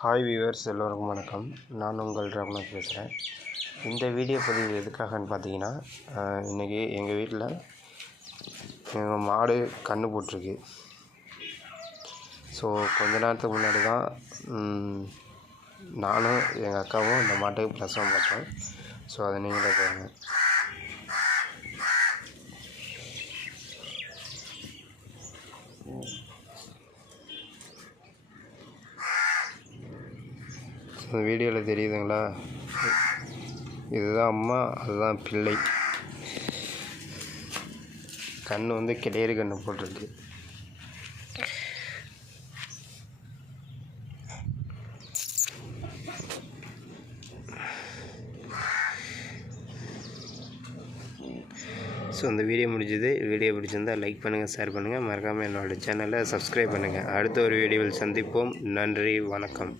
Hi viewers, எல்லோருக்கும் வணக்கம். நான் உங்கள் ரகுநாத் பேசுகிறேன். இந்த வீடியோ பதிவு எதுக்காகன்னு பார்த்தீங்கன்னா, இன்றைக்கி எங்கள் வீட்டில் எங்கள் மாடு கன்று போட்டிருக்கு. ஸோ கொஞ்ச நேரத்துக்கு முன்னாடி தான் நானும் எங்கள் அக்காவும் இந்த மாட்டுக்கு பிரசவம் பார்த்தோம். ஸோ அதை நீங்களே பாருங்கள். இந்த வீடியோவில் தெரியுதுங்களா? இதுதான் அம்மா, அதுதான் பிள்ளை. கன்று வந்து கிடேறு கன்று போட்டிருக்கு. ஸோ இந்த வீடியோ முடிஞ்சது. வீடியோ பிடிச்சிருந்தால் லைக் பண்ணுங்கள், ஷேர் பண்ணுங்கள், மறக்காமல் என்னோடய சேனலை சப்ஸ்கிரைப் பண்ணுங்கள். அடுத்த ஒரு வீடியோவில் சந்திப்போம். நன்றி, வணக்கம்.